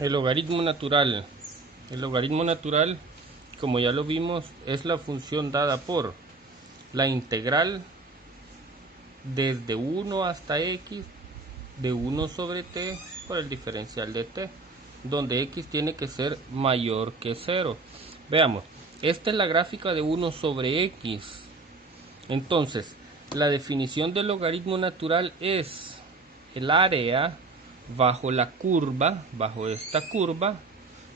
El logaritmo natural. El logaritmo natural, como ya lo vimos, es la función dada por la integral desde 1 hasta x de 1 sobre t por el diferencial de t, donde x tiene que ser mayor que 0. Veamos, esta es la gráfica de 1 sobre x. Entonces, la definición del logaritmo natural es el área bajo la curva, bajo esta curva,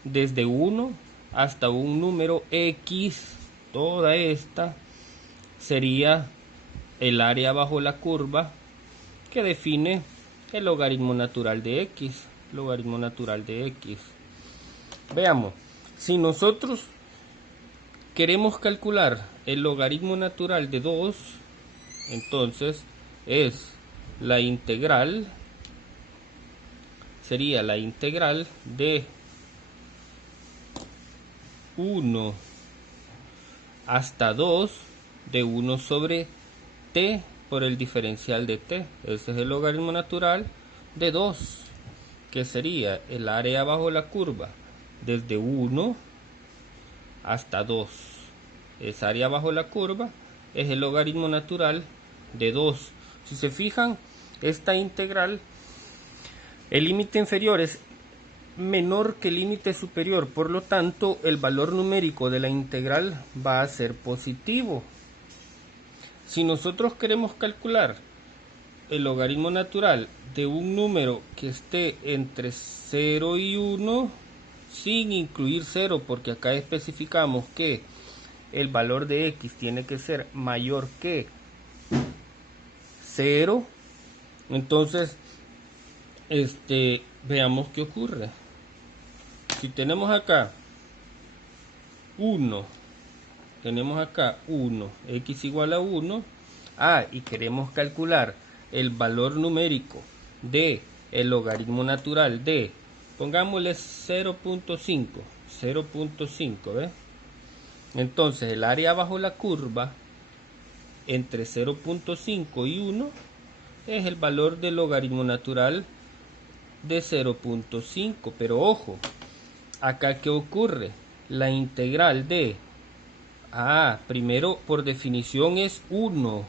desde 1 hasta un número x, toda esta sería el área bajo la curva que define el logaritmo natural de x, logaritmo natural de x. Veamos, si nosotros queremos calcular el logaritmo natural de 2, entonces es la integral, sería la integral de 1 hasta 2 de 1 sobre t por el diferencial de t. Ese es el logaritmo natural de 2, que sería el área bajo la curva desde 1 hasta 2. Esa área bajo la curva es el logaritmo natural de 2. Si se fijan, esta integral, el límite inferior es menor que el límite superior, por lo tanto el valor numérico de la integral va a ser positivo. Si nosotros queremos calcular el logaritmo natural de un número que esté entre 0 y 1, sin incluir 0, porque acá especificamos que el valor de x tiene que ser mayor que 0, entonces veamos qué ocurre. Si tenemos acá 1, tenemos acá 1, x igual a 1, y queremos calcular el valor numérico de el logaritmo natural de, pongámosle 0.5, 0.5, ¿ves? Entonces el área bajo la curva entre 0.5 y 1 es el valor del logaritmo natural de 0.5, pero ojo, acá ¿qué ocurre? La integral de, primero por definición es 1,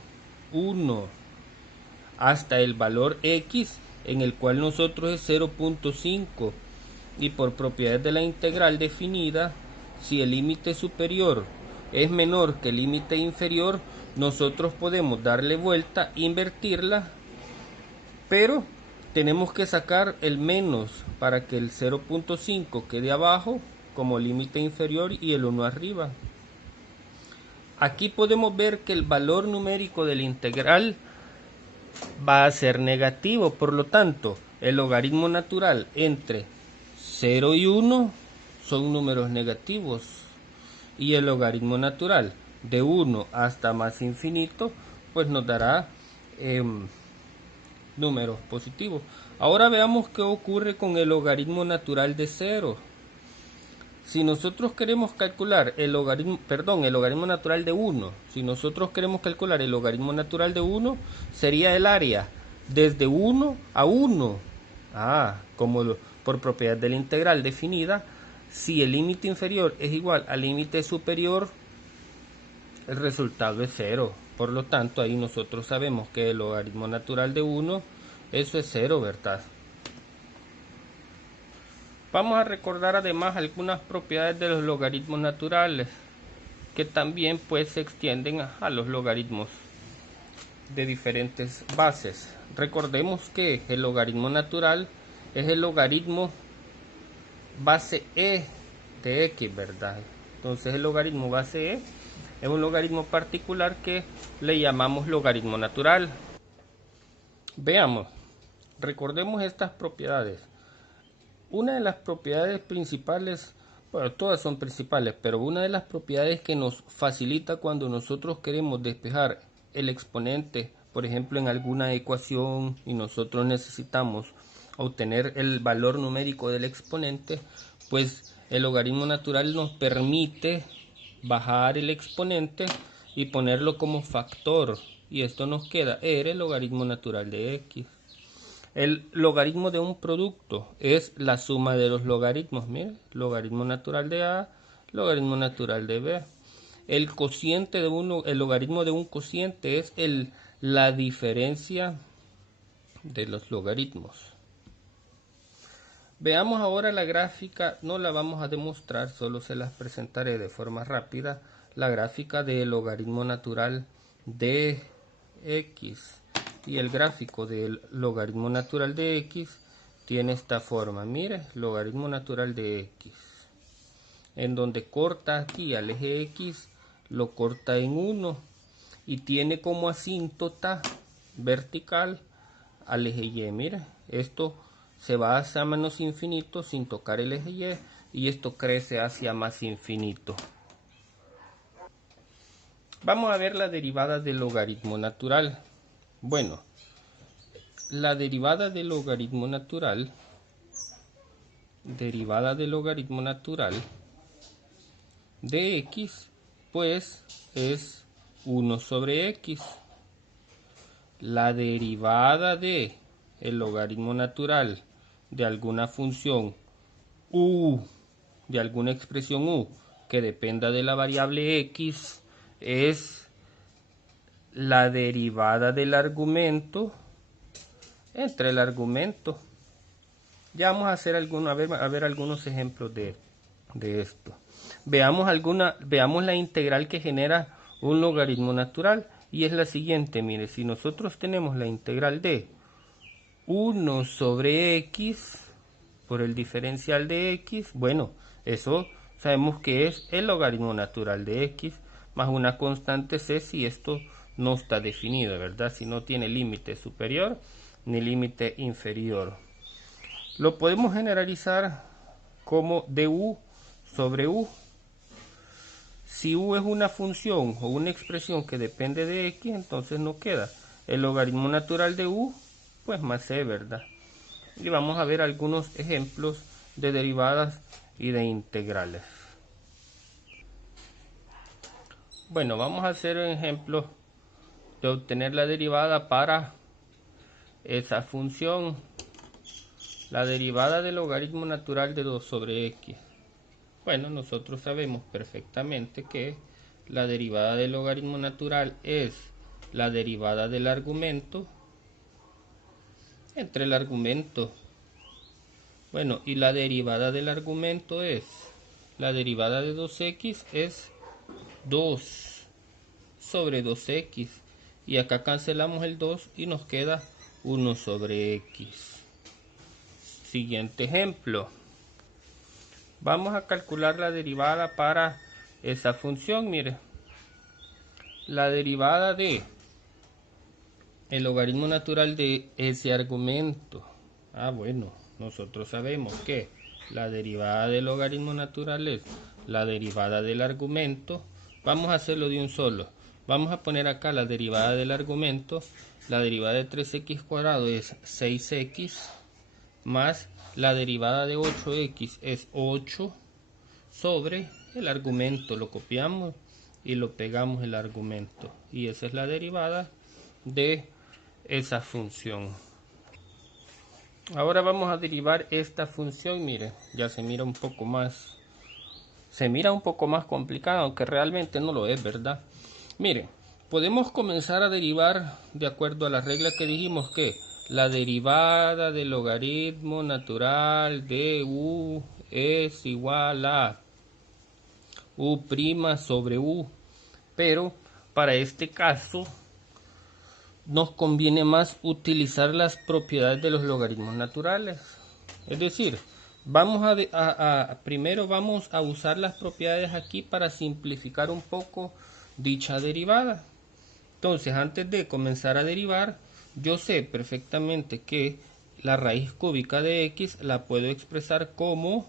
hasta el valor x, en el cual nosotros es 0.5, y por propiedades de la integral definida, si el límite superior es menor que el límite inferior, nosotros podemos darle vuelta, invertirla, pero tenemos que sacar el menos para que el 0.5 quede abajo como límite inferior y el 1 arriba. Aquí podemos ver que el valor numérico de la integral va a ser negativo, por lo tanto el logaritmo natural entre 0 y 1 son números negativos, y el logaritmo natural de 1 hasta más infinito pues nos dará números positivos. Ahora veamos qué ocurre con el logaritmo natural de 0. Si nosotros queremos calcular el logaritmo natural de 1, si nosotros queremos calcular el logaritmo natural de 1, sería el área desde 1 a 1. Como por propiedad de la integral definida, si el límite inferior es igual al límite superior, el resultado es 0. Por lo tanto, ahí nosotros sabemos que el logaritmo natural de 1, eso es 0, ¿verdad? Vamos a recordar además algunas propiedades de los logaritmos naturales, que también pues se extienden a los logaritmos de diferentes bases. Recordemos que el logaritmo natural es el logaritmo base e de x, ¿verdad? Entonces el logaritmo base e es un logaritmo particular que le llamamos logaritmo natural. Veamos, recordemos estas propiedades. Una de las propiedades principales, bueno, todas son principales, pero una de las propiedades que nos facilita cuando nosotros queremos despejar el exponente, por ejemplo en alguna ecuación, y nosotros necesitamos obtener el valor numérico del exponente, pues el logaritmo natural nos permite bajar el exponente y ponerlo como factor, y esto nos queda r logaritmo natural de x. El logaritmo de un producto es la suma de los logaritmos. Mire, logaritmo natural de A, logaritmo natural de B. El cociente de el logaritmo de un cociente es la diferencia de los logaritmos. Veamos ahora la gráfica, no la vamos a demostrar, solo se las presentaré de forma rápida. La gráfica del logaritmo natural de x. Y el gráfico del logaritmo natural de x tiene esta forma. Mire, logaritmo natural de x. En donde corta aquí al eje x, lo corta en 1. Y tiene como asíntota vertical al eje y. Mire, esto se va hacia menos infinito sin tocar el eje y. Y esto crece hacia más infinito. Vamos a ver la derivada del logaritmo natural. Bueno, la derivada del logaritmo natural, de x, pues es 1 sobre x. La derivada de el logaritmo natural de alguna función u, de alguna expresión u, que dependa de la variable x, es la derivada del argumento entre el argumento. Ya vamos a hacer a ver algunos ejemplos de esto. Veamos la integral que genera un logaritmo natural, y es la siguiente. Mire, si nosotros tenemos la integral de 1 sobre x por el diferencial de x, bueno, eso sabemos que es el logaritmo natural de x más una constante c si esto no está definido, ¿verdad? Si no tiene límite superior ni límite inferior. Lo podemos generalizar como du sobre u. Si u es una función o una expresión que depende de x, entonces no queda el logaritmo natural de u, pues más c, ¿verdad? Y vamos a ver algunos ejemplos de derivadas y de integrales. Bueno, vamos a hacer un ejemplo de obtener la derivada para esa función. La derivada del logaritmo natural de 2 sobre x. Bueno, nosotros sabemos perfectamente que la derivada del logaritmo natural es la derivada del argumento entre el argumento. Bueno, y la derivada del argumento es la derivada de 2x es 2 sobre 2x. Y acá cancelamos el 2 y nos queda 1 sobre x. Siguiente ejemplo. Vamos a calcular la derivada para esa función. Mire, la derivada de el logaritmo natural de ese argumento. Bueno, nosotros sabemos que la derivada del logaritmo natural es la derivada del argumento. Vamos a hacerlo de un solo. Vamos a poner acá la derivada del argumento. La derivada de 3x cuadrado es 6x más la derivada de 8x es 8 sobre el argumento. Lo copiamos y lo pegamos el argumento. Y esa es la derivada de esa función. Ahora vamos a derivar esta función. Mire, ya se mira un poco más complicada, aunque realmente no lo es, ¿verdad? Mire, podemos comenzar a derivar de acuerdo a la regla que dijimos, que la derivada del logaritmo natural de u es igual a u' sobre u. Pero para este caso nos conviene más utilizar las propiedades de los logaritmos naturales. Es decir, primero vamos a usar las propiedades aquí para simplificar un poco dicha derivada. Entonces, antes de comenzar a derivar, yo sé perfectamente que la raíz cúbica de x la puedo expresar como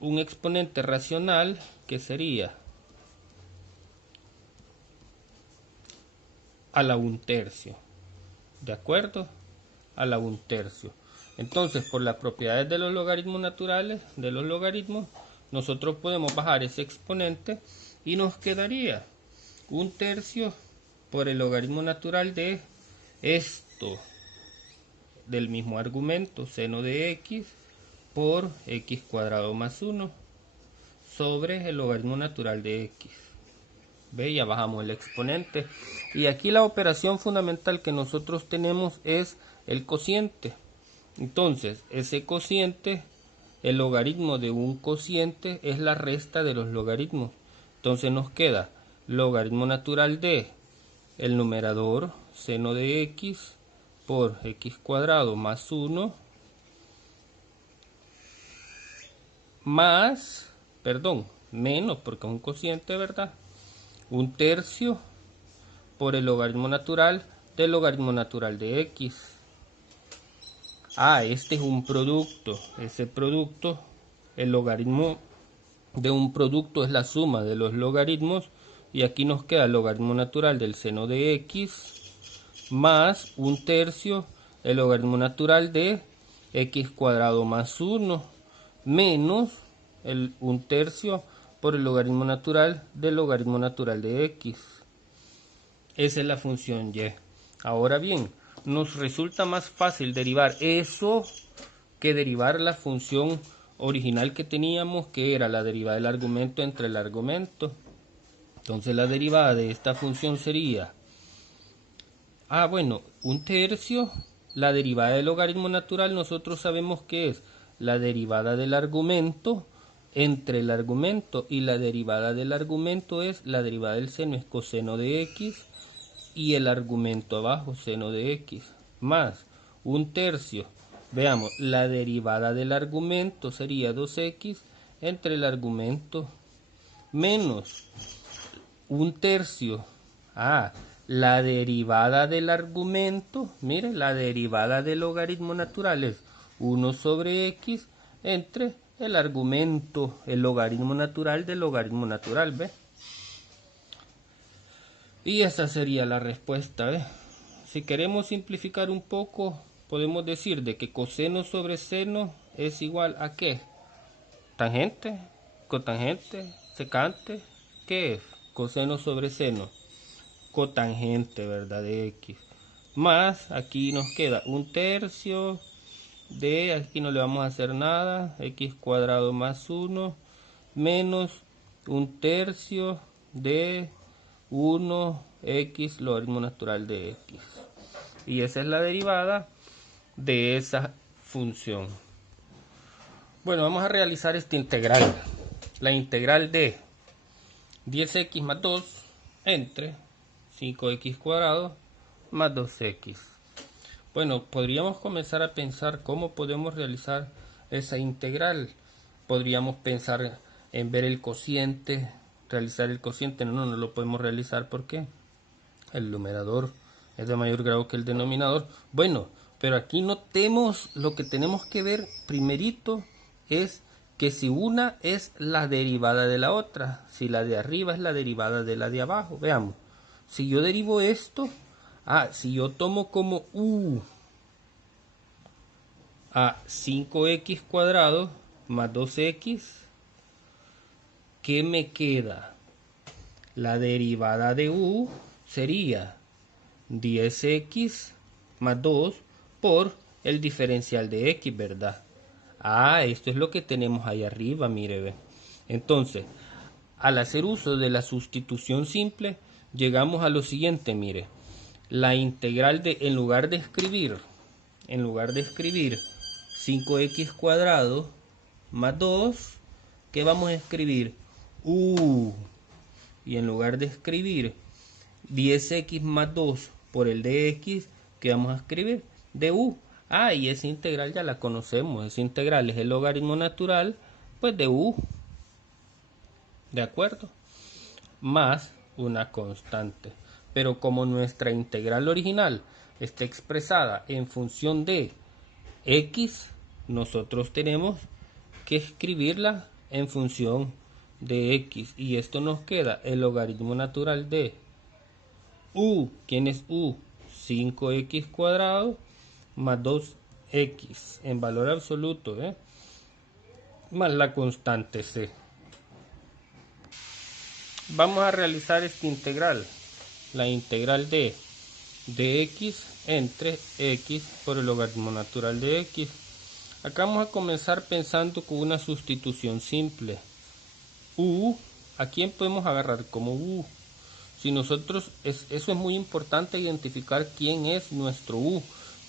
un exponente racional que sería a la 1/3, ¿de acuerdo? A la 1/3. Entonces, por las propiedades de los logaritmos naturales, de los logaritmos, nosotros podemos bajar ese exponente y nos quedaría 1/3 por el logaritmo natural de esto. del mismo argumento, seno de x por x cuadrado más 1 sobre el logaritmo natural de x. ¿Ve? Ya bajamos el exponente. Y aquí la operación fundamental que nosotros tenemos es el cociente. Entonces, ese cociente, el logaritmo de un cociente es la resta de los logaritmos. Entonces nos queda logaritmo natural de el numerador, seno de x por x cuadrado más 1 más, menos, porque es un cociente, ¿verdad? 1/3 por el logaritmo natural del logaritmo natural de x. Este es un producto. Ese producto, el logaritmo de un producto es la suma de los logaritmos. Y aquí nos queda el logaritmo natural del seno de x más 1/3 el logaritmo natural de x cuadrado más 1 menos el 1/3 por el logaritmo natural del logaritmo natural de x. Esa es la función y. Ahora bien, nos resulta más fácil derivar eso que derivar la función original que teníamos, que era la derivada del argumento entre el argumento. Entonces la derivada de esta función sería, 1/3, la derivada del logaritmo natural nosotros sabemos que es la derivada del argumento entre el argumento, y la derivada del argumento es la derivada del seno, es coseno de x, y el argumento abajo, seno de x, más 1/3. Veamos, la derivada del argumento sería 2x entre el argumento menos 1/3. La derivada del argumento, mire, la derivada del logaritmo natural es 1 sobre x entre el argumento, el logaritmo natural del logaritmo natural, ¿ve? Y esa sería la respuesta, ¿ve? Si queremos simplificar un poco, podemos decir de que coseno sobre seno es igual a ¿qué? Tangente, cotangente, secante. ¿Qué es? Coseno sobre seno. Cotangente, ¿verdad? De x. Más, aquí nos queda 1/3 de, aquí no le vamos a hacer nada, x cuadrado más 1, menos 1/3 de 1x logaritmo natural de x. Y esa es la derivada de esa función. Bueno, vamos a realizar esta integral. La integral de 10x más 2 entre 5x cuadrado más 2x. Bueno, podríamos comenzar a pensar cómo podemos realizar esa integral. Podríamos pensar en ver el cociente, realizar el cociente. No lo podemos realizar porque el numerador es de mayor grado que el denominador. Bueno, pero aquí notemos, lo que tenemos que ver primerito es que si una es la derivada de la otra, si la de arriba es la derivada de la de abajo. Veamos, si yo derivo esto, si yo tomo como u a 5x cuadrado más 2x, ¿qué me queda? La derivada de u sería 10x más 2 por el diferencial de x, ¿verdad? Esto es lo que tenemos ahí arriba, mire, ve. Entonces, al hacer uso de la sustitución simple, llegamos a lo siguiente, mire. La integral de, en lugar de escribir 5x cuadrado más 2, ¿qué vamos a escribir? Y en lugar de escribir 10x más 2 por el de x, ¿qué vamos a escribir? Du. Y esa integral ya la conocemos. Esa integral es el logaritmo natural, pues de u. ¿De acuerdo? Más una constante. Pero como nuestra integral original está expresada en función de x, nosotros tenemos que escribirla en función de x. Y esto nos queda el logaritmo natural de u. ¿Quién es u? 5x cuadrado más 2x en valor absoluto, más la constante c. Vamos a realizar esta integral. La integral de x entre x por el logaritmo natural de x. Acá vamos a comenzar pensando con una sustitución simple. U, ¿a quién podemos agarrar como U? Si nosotros, eso es muy importante, identificar quién es nuestro U,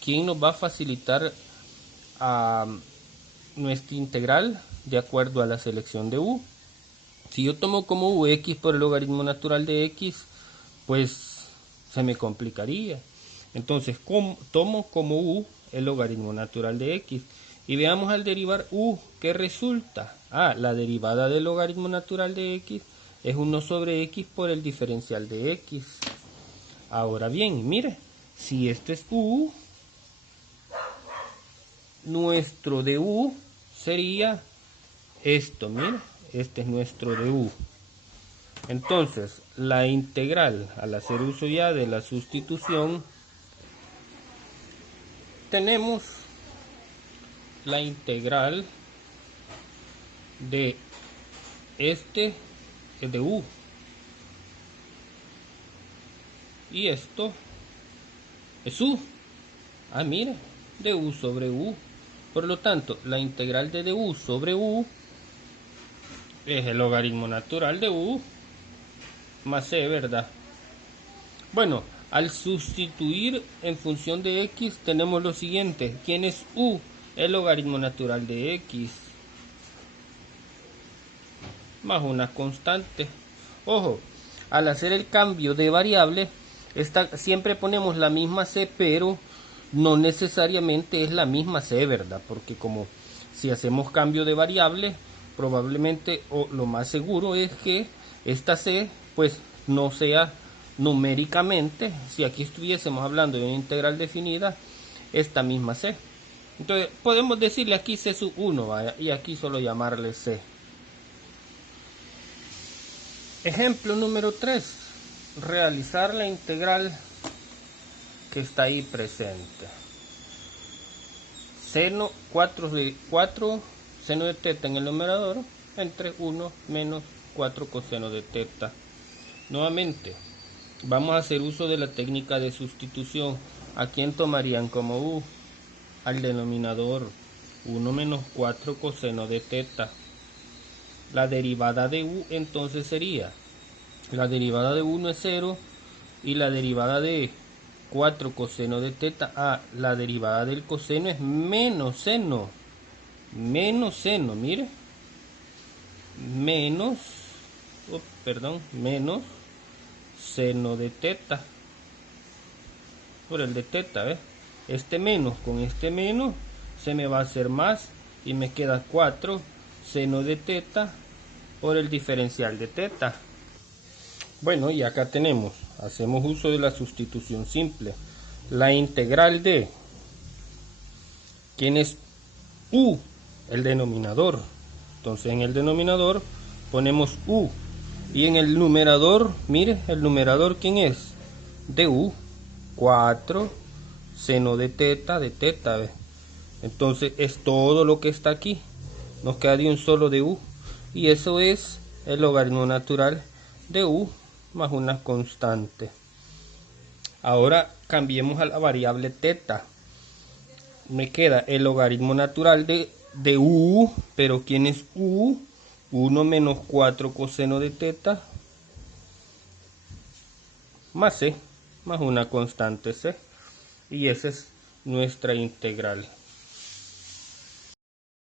quién nos va a facilitar nuestra integral de acuerdo a la selección de U. Si yo tomo como U x por el logaritmo natural de x, pues se me complicaría. Entonces tomo como U el logaritmo natural de x. Y veamos al derivar U, ¿qué resulta? La derivada del logaritmo natural de x es 1 sobre x por el diferencial de x. Ahora bien, mire, si esto es U, nuestro de U sería esto, mire, este es nuestro de U. Entonces, la integral, al hacer uso ya de la sustitución, tenemos la integral de este es de U y esto es U. Mira, de U sobre U. Por lo tanto, la integral de U sobre U es el logaritmo natural de U más C, ¿verdad? Bueno, al sustituir en función de x tenemos lo siguiente. ¿Quién es U? El logaritmo natural de x más una constante. Ojo, al hacer el cambio de variable, siempre ponemos la misma c, pero no necesariamente es la misma c, ¿verdad? Porque como si hacemos cambio de variable, probablemente o lo más seguro es que esta c pues no sea numéricamente, si aquí estuviésemos hablando de una integral definida, esta misma c. Entonces podemos decirle aquí c sub 1, ¿vaya? Y aquí solo llamarle c. Ejemplo número 3. Realizar la integral que está ahí presente. Seno 4 seno de teta en el numerador entre 1 menos 4 coseno de teta. Nuevamente, vamos a hacer uso de la técnica de sustitución. ¿A quién tomarían como U? Al denominador. 1 menos 4 coseno de teta. La derivada de U entonces sería, la derivada de 1 es 0 y la derivada de 4 coseno de teta, la derivada del coseno es menos seno, mire, menos seno de teta, por el de teta, ¿ves? Este menos con este menos se me va a hacer más y me queda 4 seno de teta por el diferencial de teta. Bueno, y acá tenemos, hacemos uso de la sustitución simple. La integral de, ¿quién es U? El denominador. Entonces en el denominador ponemos U. Y en el numerador, mire, el numerador, ¿quién es? De U. 4 seno de teta, ¿ves? Entonces es todo lo que está aquí. Nos queda de un solo de U. Y eso es el logaritmo natural de U más una constante. Ahora cambiemos a la variable teta. Me queda el logaritmo natural de U, pero ¿quién es U? 1 menos 4 coseno de teta más C, más una constante C. Y esa es nuestra integral.